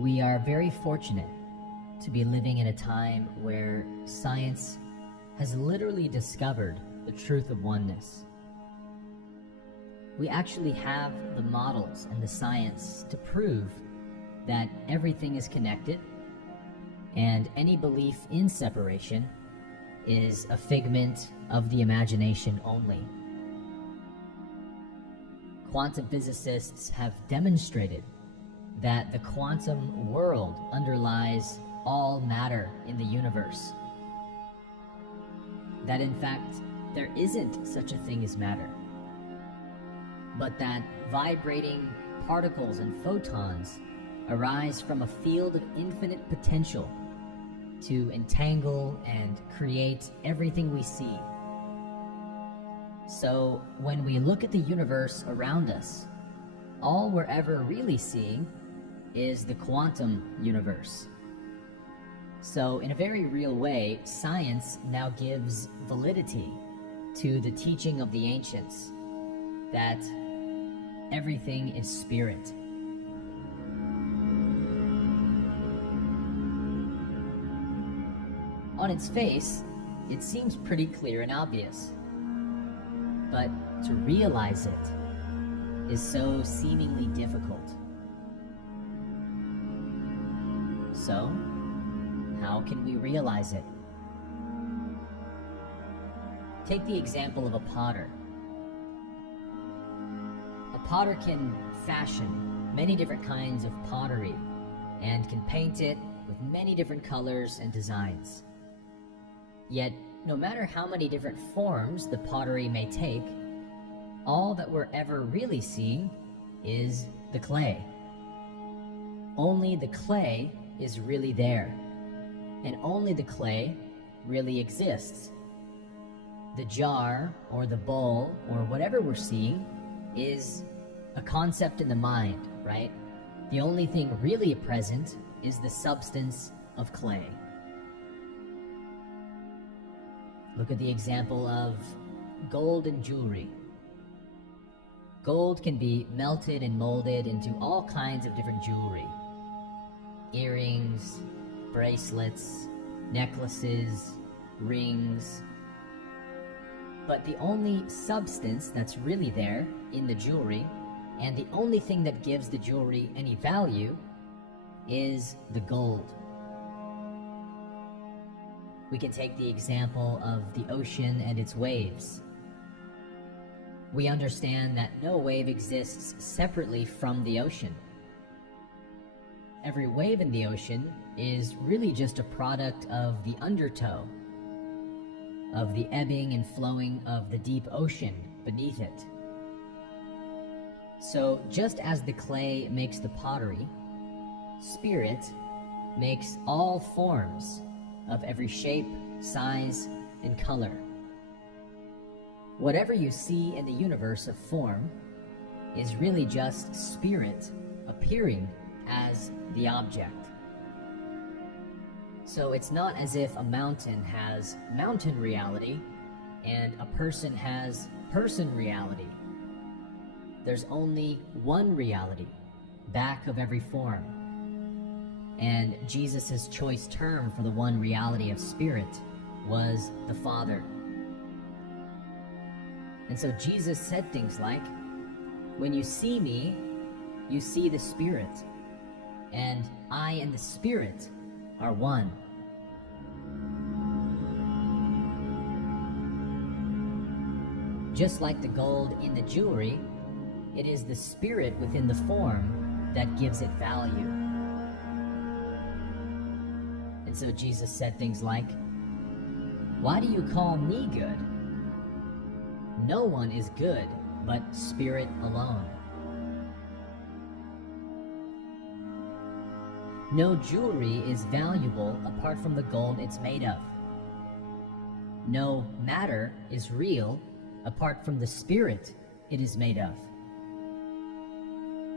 We are very fortunate to be living in a time where science has literally discovered the truth of oneness. We actually have the models and the science to prove that everything is connected, and any belief in separation is a figment of the imagination only. Quantum physicists have demonstrated that the quantum world underlies all matter in the universe. That in fact, there isn't such a thing as matter, but that vibrating particles and photons arise from a field of infinite potential to entangle and create everything we see. So when we look at the universe around us, all we're ever really seeing is the quantum universe. So in a very real way, science now gives validity to the teaching of the ancients that everything is spirit. On its face, it seems pretty clear and obvious, but to realize it is so seemingly difficult. So, how can we realize it? Take the example of a potter. A potter can fashion many different kinds of pottery and can paint it with many different colors and designs. Yet, no matter how many different forms the pottery may take, all that we're ever really seeing is the clay. Only the clay is really there, and only the clay really exists. The jar or the bowl or whatever we're seeing is a concept in the mind, right? The only thing really present is the substance of clay. Look at the example of gold and jewelry. Gold can be melted and molded into all kinds of different jewelry. Earrings, bracelets, necklaces, rings. But the only substance that's really there in the jewelry, and the only thing that gives the jewelry any value, is the gold. We can take the example of the ocean and its waves. We understand that no wave exists separately from the ocean. Every wave in the ocean is really just a product of the undertow, of the ebbing and flowing of the deep ocean beneath it. So just as the clay makes the pottery, spirit makes all forms of every shape, size, and color. Whatever you see in the universe of form is really just spirit appearing as the object. So it's not as if a mountain has mountain reality and a person has person reality. There's only one reality, back of every form. And Jesus' choice term for the one reality of spirit was the Father. And so Jesus said things like, when you see me, you see the Spirit, and I and the Spirit are one. Just like the gold in the jewelry, it is the spirit within the form that gives it value. And so Jesus said things like, why do you call me good? No one is good but spirit alone. No jewelry is valuable apart from the gold it's made of. No matter is real apart from the spirit it is made of.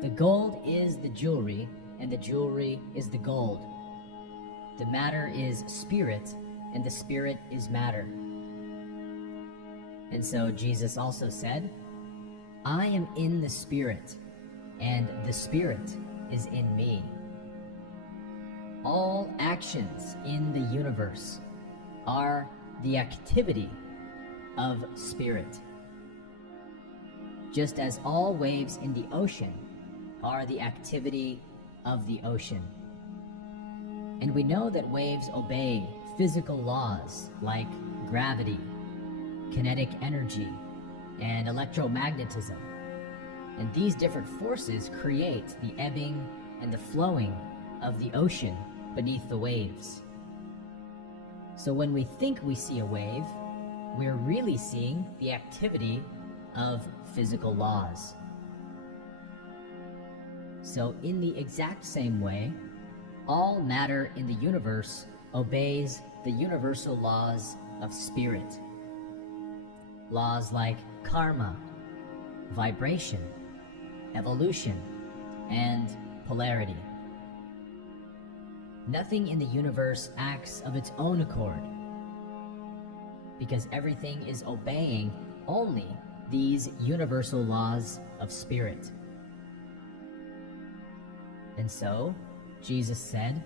The gold is the jewelry, and the jewelry is the gold. The matter is spirit, and the spirit is matter. And so Jesus also said, I am in the Spirit, and the Spirit is in me. all actions in the universe are the activity of spirit, just as all waves in the ocean are the activity of the ocean. And we know that waves obey physical laws like gravity, kinetic energy, and electromagnetism. And these different forces create the ebbing and the flowing of the ocean beneath the waves. So when we think we see a wave, we're really seeing the activity of physical laws. So in the exact same way, all matter in the universe obeys the universal laws of spirit. Laws like karma, vibration, evolution, and polarity. Nothing in the universe acts of its own accord, because everything is obeying only these universal laws of spirit. And so, Jesus said,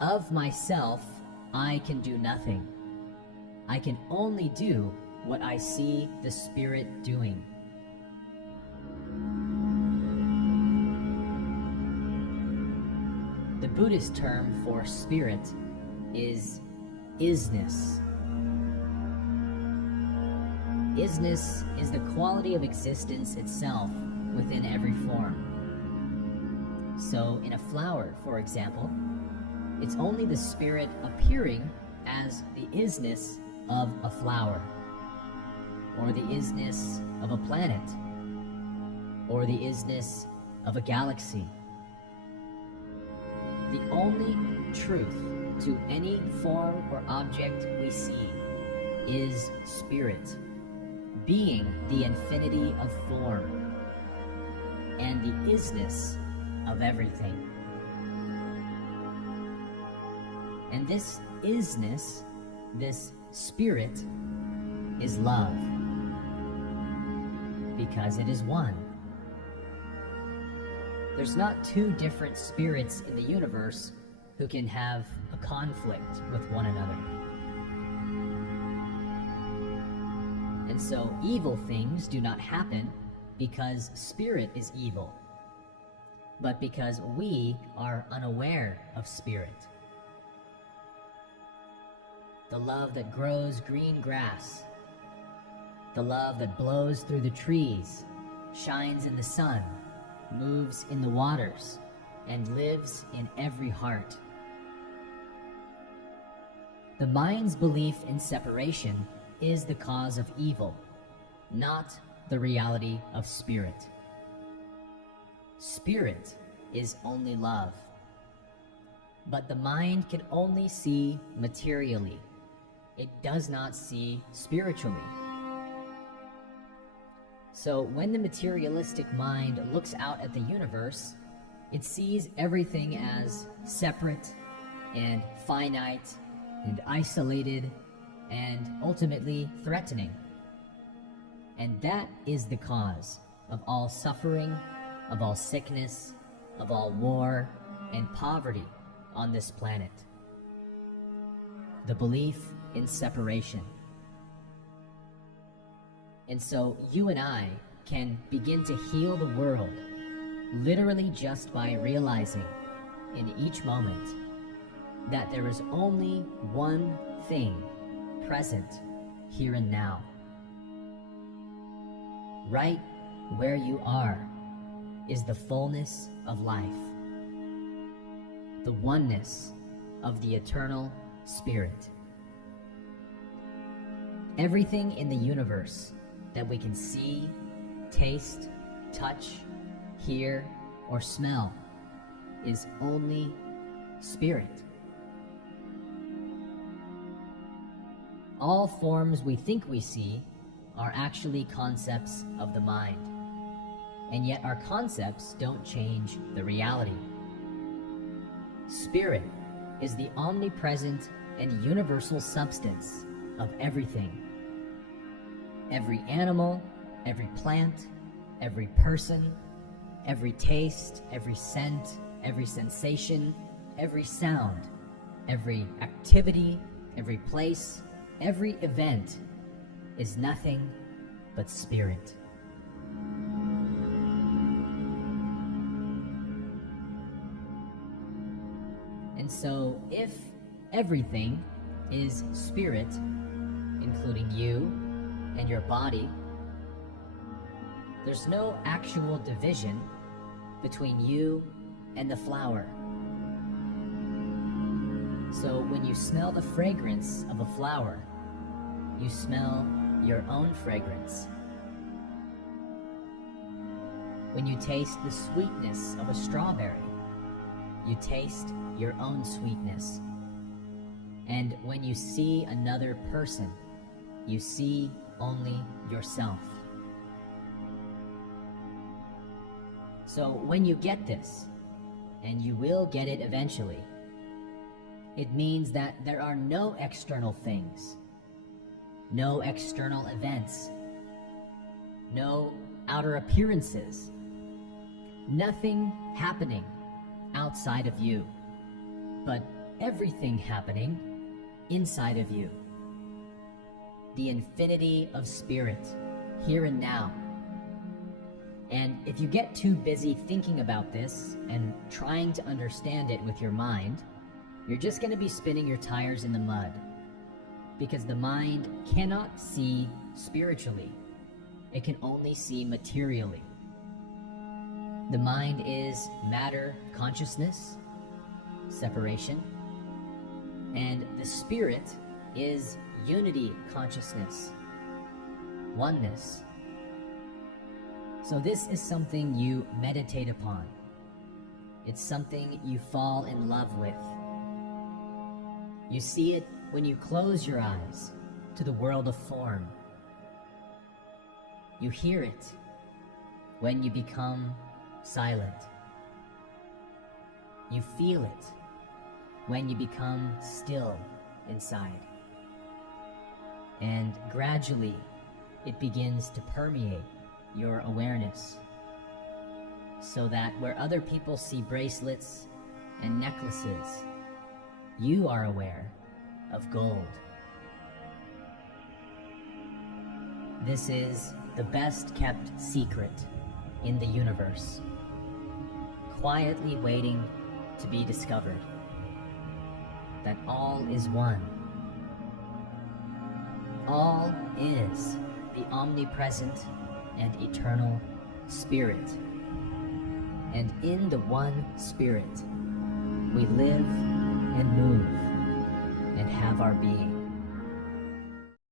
"Of myself, I can do nothing. I can only do what I see the Spirit doing." The Buddhist term for spirit is isness. Isness is the quality of existence itself within every form. So in a flower, for example, it's only the spirit appearing as the isness of a flower, or the isness of a planet, or the isness of a galaxy. The only truth to any form or object we see is spirit, being the infinity of form, and the isness of everything. And this isness, this spirit, is love, because it is one. There's not two different spirits in the universe who can have a conflict with one another. And so evil things do not happen because spirit is evil, but because we are unaware of spirit. The love that grows green grass, the love that blows through the trees, shines in the sun, moves in the waters, and lives in every heart. The mind's belief in separation is the cause of evil, not the reality of spirit. Spirit is only love, but the mind can only see materially. It does not see spiritually. So when the materialistic mind looks out at the universe, it sees everything as separate and finite and isolated and ultimately threatening. And that is the cause of all suffering, of all sickness, of all war and poverty on this planet. The belief in separation. And so you and I can begin to heal the world literally just by realizing in each moment that there is only one thing present here and now. Right where you are is the fullness of life, the oneness of the eternal Spirit. Everything in the universe that we can see, taste, touch, hear, or smell is only spirit. All forms we think we see are actually concepts of the mind, and yet our concepts don't change the reality. Spirit is the omnipresent and universal substance of everything. Every animal, every plant, every person, every taste, every scent, every sensation, every sound, every activity, every place, every event is nothing but spirit. And so, if everything is spirit, including you and your body, there's no actual division between you and the flower. So when you smell the fragrance of a flower, you smell your own fragrance. When you taste the sweetness of a strawberry, you taste your own sweetness. And when you see another person, you see only yourself. So when you get this, and you will get it eventually, it means that there are no external things, no external events, no outer appearances, nothing happening outside of you, but everything happening inside of you. The infinity of spirit, here and now. And if you get too busy thinking about this and trying to understand it with your mind, you're just going to be spinning your tires in the mud, because the mind cannot see spiritually. It can only see materially. The mind is matter consciousness, separation, and the spirit is unity consciousness, oneness. So this is something you meditate upon. It's something you fall in love with. You see it when you close your eyes to the world of form. You hear it when you become silent. You feel it when you become still inside. And gradually, it begins to permeate your awareness, so that where other people see bracelets and necklaces, you are aware of gold. This is the best kept secret in the universe, quietly waiting to be discovered, that all is one. All is the omnipresent and eternal Spirit. And in the one Spirit, we live and move and have our being.